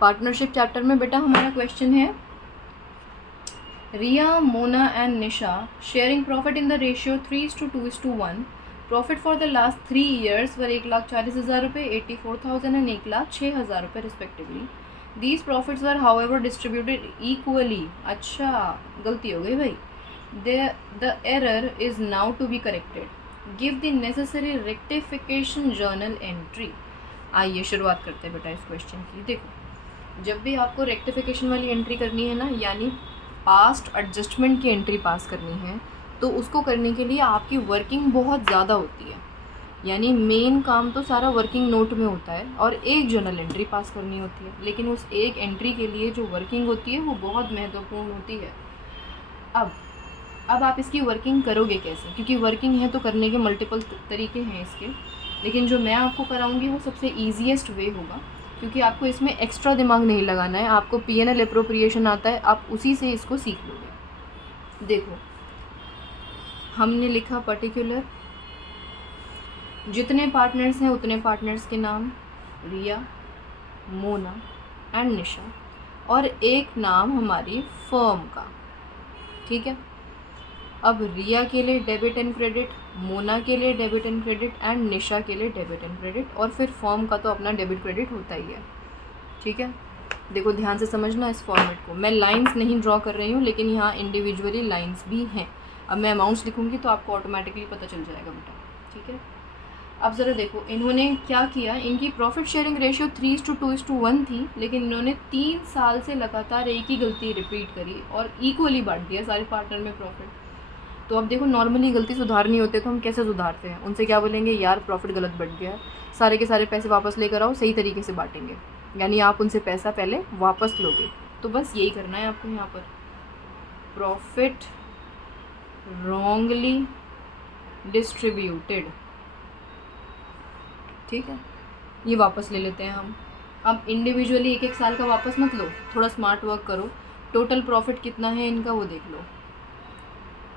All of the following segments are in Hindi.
पार्टनरशिप चैप्टर में बेटा हमारा क्वेश्चन है, Riya, Mona and Nisha sharing profit in the ratio 3:2:1. Profit for the last 3 years were 1,40,000 रुपये, 84,000 एंड 1,06,000 रुपये respectively. These profits were however distributed equally. अच्छा, गलती हो गई भाई. The error is now to be corrected. Give the necessary rectification journal entry. आइए शुरुआत करते हैं बेटा इस क्वेश्चन की. देखो, जब भी आपको रेक्टिफिकेशन वाली एंट्री करनी है ना, यानी पास्ट एडजस्टमेंट की एंट्री पास करनी है, तो उसको करने के लिए आपकी वर्किंग बहुत ज़्यादा होती है. यानी मेन काम तो सारा वर्किंग नोट में होता है और एक जर्नल एंट्री पास करनी होती है, लेकिन उस एक एंट्री के लिए जो वर्किंग होती है वो बहुत महत्वपूर्ण होती है. अब आप इसकी वर्किंग करोगे कैसे, क्योंकि वर्किंग है तो करने के मल्टीपल तरीके हैं इसके, लेकिन जो मैं आपको कराऊंगी वो सबसे ईजीएस्ट वे होगा, क्योंकि आपको इसमें एक्स्ट्रा दिमाग नहीं लगाना है. आपको P&L एप्रोप्रिएशन आता है, आप उसी से इसको सीख लोगे. देखो, हमने लिखा पर्टिकुलर, जितने पार्टनर्स हैं उतने पार्टनर्स के नाम, रिया, मोना एंड निशा, और एक नाम हमारी फर्म का. ठीक है. अब रिया के लिए डेबिट एंड क्रेडिट, मोना के लिए डेबिट एंड क्रेडिट एंड निशा के लिए डेबिट एंड क्रेडिट, और फिर फर्म का तो अपना डेबिट क्रेडिट होता ही है. ठीक है. देखो ध्यान से समझना इस फॉर्मेट को. मैं लाइंस नहीं ड्रॉ कर रही हूँ, लेकिन यहाँ इंडिविजुअली लाइंस भी हैं. अब मैं अमाउंट्स लिखूँगी तो आपको ऑटोमेटिकली पता चल जाएगा बेटा. ठीक है. अब ज़रा देखो इन्होंने क्या किया. इनकी प्रॉफिट शेयरिंग रेशियो 3:2:1 थी, लेकिन इन्होंने 3 साल से लगातार एक ही गलती रिपीट करी और इक्वली बांट दिया सारे पार्टनर में प्रॉफिट. तो अब देखो, नॉर्मली गलती सुधारनी होती है तो हम कैसे सुधारते हैं. उनसे क्या बोलेंगे, यार प्रॉफिट गलत बढ़ गया है, सारे के सारे पैसे वापस लेकर आओ, सही तरीके से बांटेंगे. यानी आप उनसे पैसा पहले वापस लोगे. तो बस यही करना है आपको यहाँ पर. Profit wrongly distributed. ठीक है, ये वापस ले लेते हैं हम. अब इंडिविजुअली एक एक साल का वापस मत लो, थोड़ा स्मार्ट वर्क करो. टोटल प्रॉफिट कितना है इनका वो देख लो.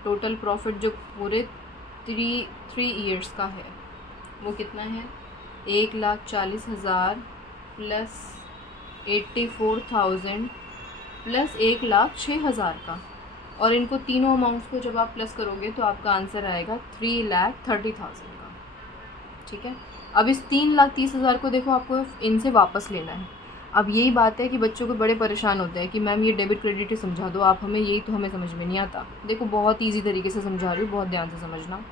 टोटल प्रॉफिट जो पूरे 3 years का है वो कितना है, 1,40,000 प्लस 84,000 प्लस 1,06,000 का. और इनको तीनों अमाउंट्स को जब आप प्लस करोगे तो आपका आंसर आएगा 3,30,000 का. ठीक है. अब इस 3,30,000 को देखो आपको इनसे वापस लेना है. अब यही बात है कि बच्चों को बड़े परेशान होते हैं कि मैम ये डेबिट क्रेडिट ही समझा दो आप हमें, यही तो हमें समझ में नहीं आता. देखो बहुत इजी तरीके से समझा रही हूँ, बहुत ध्यान से समझना.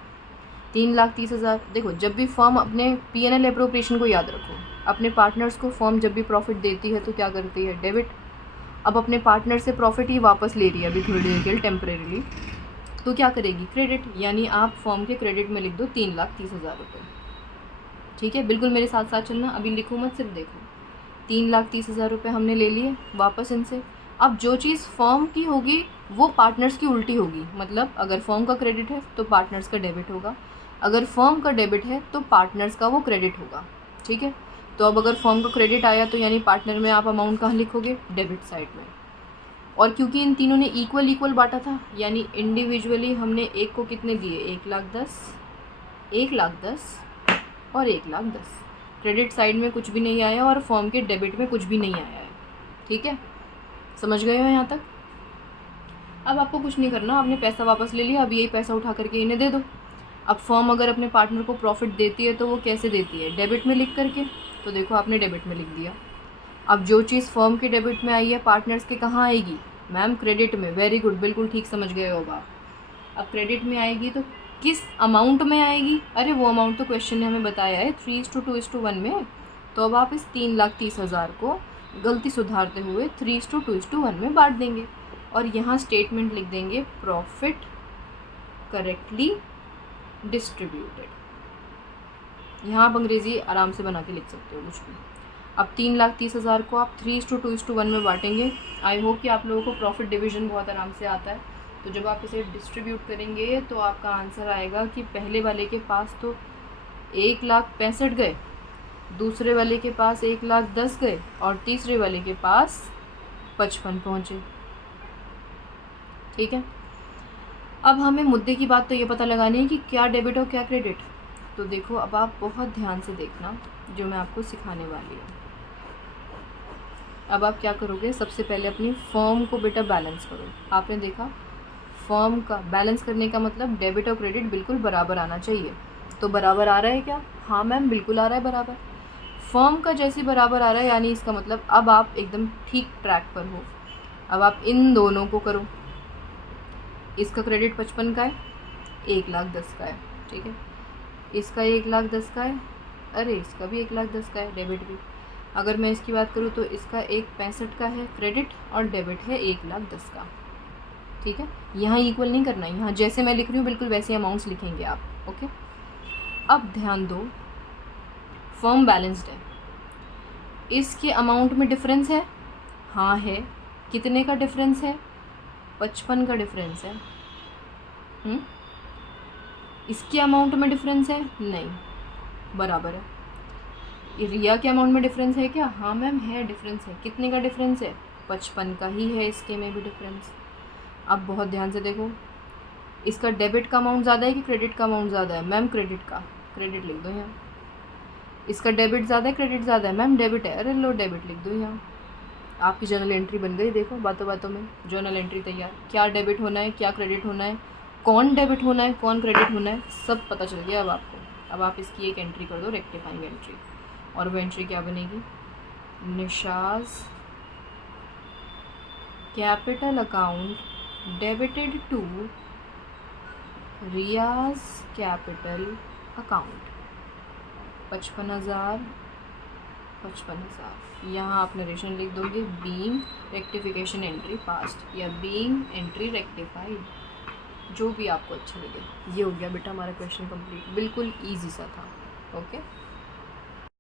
3,30,000. देखो, जब भी फर्म अपने P&L एप्रोप्रिएशन को याद रखो, अपने पार्टनर्स को फर्म जब भी प्रॉफिट देती है तो क्या करती है, डेबिट. अब अपने पार्टनर से प्रॉफिट ही वापस ले रही है अभी थोड़ी देर के लिए टेम्परेरीली, तो क्या करेगी, क्रेडिट. यानी आप फर्म के क्रेडिट में लिख दो 3,30,000 रुपये. ठीक है, बिल्कुल मेरे साथ साथ चलना. अभी लिखो मत, सिर्फ देखो. 3,30,000 रुपये हमने ले लिए वापस इनसे. अब जो चीज़ फर्म की होगी वो पार्टनर्स की उल्टी होगी. मतलब अगर फर्म का क्रेडिट है तो पार्टनर्स का डेबिट होगा, अगर फर्म का डेबिट है तो पार्टनर्स का वो क्रेडिट होगा. ठीक है. तो अब अगर फर्म का क्रेडिट आया तो यानी पार्टनर में आप अमाउंट कहाँ लिखोगे, डेबिट साइड में. और क्योंकि इन तीनों ने इक्वल बांटा था, यानी इंडिविजुअली हमने एक को कितने दिए, 1,10,000 और 1,10,000. क्रेडिट साइड में कुछ भी नहीं आया और फर्म के डेबिट में कुछ भी नहीं आया है. ठीक है, समझ गए हो यहाँ तक. अब आपको कुछ नहीं करना, आपने पैसा वापस ले लिया. अब यही पैसा उठा करके इन्हें दे दो. अब फर्म अगर अपने पार्टनर को प्रॉफिट देती है तो वो कैसे देती है, डेबिट में लिख करके. तो देखो आपने डेबिट में लिख दिया. अब जो चीज़ फर्म के डेबिट में आई है पार्टनर्स के कहाँ आएगी, मैम क्रेडिट में. वेरी गुड, बिल्कुल ठीक समझ गए हो आप. अब क्रेडिट में आएगी तो किस अमाउंट में आएगी, अरे वो अमाउंट तो क्वेश्चन ने हमें बताया है 3:2:1 में. तो अब आप इस 3,30,000 को गलती सुधारते हुए 3:2:1 में बांट देंगे और यहाँ स्टेटमेंट लिख देंगे प्रॉफिट करेक्टली डिस्ट्रीब्यूटेड. यहाँ आप अंग्रेज़ी आराम से बना के लिख सकते हो कुछ भी. अब 3,30,000 को आप 3:2:1 में बांटेंगे. आई होप कि आप लोगों को प्रॉफिट डिवीज़न बहुत आराम से आता है. तो जब आप इसे डिस्ट्रीब्यूट करेंगे तो आपका आंसर आएगा कि पहले वाले के पास तो 1,65,000 गए, दूसरे वाले के पास 1,10,000 गए और तीसरे वाले के पास 55 पहुँचे. ठीक है. अब हमें मुद्दे की बात तो ये पता लगानी है कि क्या डेबिट और क्या क्रेडिट. तो देखो अब आप बहुत ध्यान से देखना जो मैं आपको सिखाने वाली हूँ. अब आप क्या करोगे, सबसे पहले अपनी फर्म को बेटा बैलेंस करो। आपने देखा फर्म का बैलेंस करने का मतलब डेबिट और क्रेडिट बिल्कुल बराबर आना चाहिए। तो बराबर आ रहा है क्या? हाँ मैम बिल्कुल आ रहा है बराबर। फर्म का जैसे बराबर आ रहा है यानी इसका मतलब अब आप एकदम ठीक ट्रैक पर हो। अब आप इन दोनों को करो। इसका क्रेडिट 55 का है, 1,10,000 का है, ठीक है। इसका 1,10,000 का है, अरे इसका भी 1,10,000 का है डेबिट भी। अगर मैं इसकी बात करूँ तो इसका 1,65 का है क्रेडिट और डेबिट है 1,10,000 का, ठीक है। यहाँ इक्वल नहीं करना, यहाँ जैसे मैं लिख रही हूँ बिल्कुल वैसे अमाउंट्स लिखेंगे आप, ओके। अब ध्यान दो, फर्म बैलेंस्ड है, इसके अमाउंट में डिफरेंस है, हाँ है। कितने का डिफरेंस है? 55 का डिफरेंस है। इसके अमाउंट में डिफरेंस है? नहीं, बराबर है। रिया के अमाउंट में डिफरेंस है क्या? हाँ मैम है, डिफरेंस है। कितने का डिफरेंस है? 55 का ही है इसके में भी डिफरेंस। अब बहुत ध्यान से देखो, इसका डेबिट का अमाउंट ज़्यादा है कि क्रेडिट का अमाउंट ज़्यादा है? मैम क्रेडिट का, क्रेडिट लिख दो यहाँ। इसका डेबिट ज़्यादा है क्रेडिट ज़्यादा है? मैम डेबिट है, अरे लो डेबिट लिख दो यहाँ। आपकी जर्नल एंट्री बन गई, देखो बातों बातों में जर्नल एंट्री तैयार। क्या डेबिट होना है, क्या क्रेडिट होना है, कौन डेबिट होना है, कौन क्रेडिट होना है, सब पता चल गया अब आपको। अब आप इसकी एक एंट्री कर दो, रेक्टिफाइंग एंट्री। और वो एंट्री क्या बनेगी? Nisha's capital account debited to Riya's capital account 55,000 55,000। यहाँ आप नरेशन लिख दोगे बीइंग रेक्टिफिकेशन एंट्री पास्ट या बीइंग एंट्री रेक्टिफाइड, जो भी आपको अच्छा लगे। ये हो गया बेटा हमारा क्वेश्चन कंप्लीट, बिल्कुल ईजी सा था, ओके।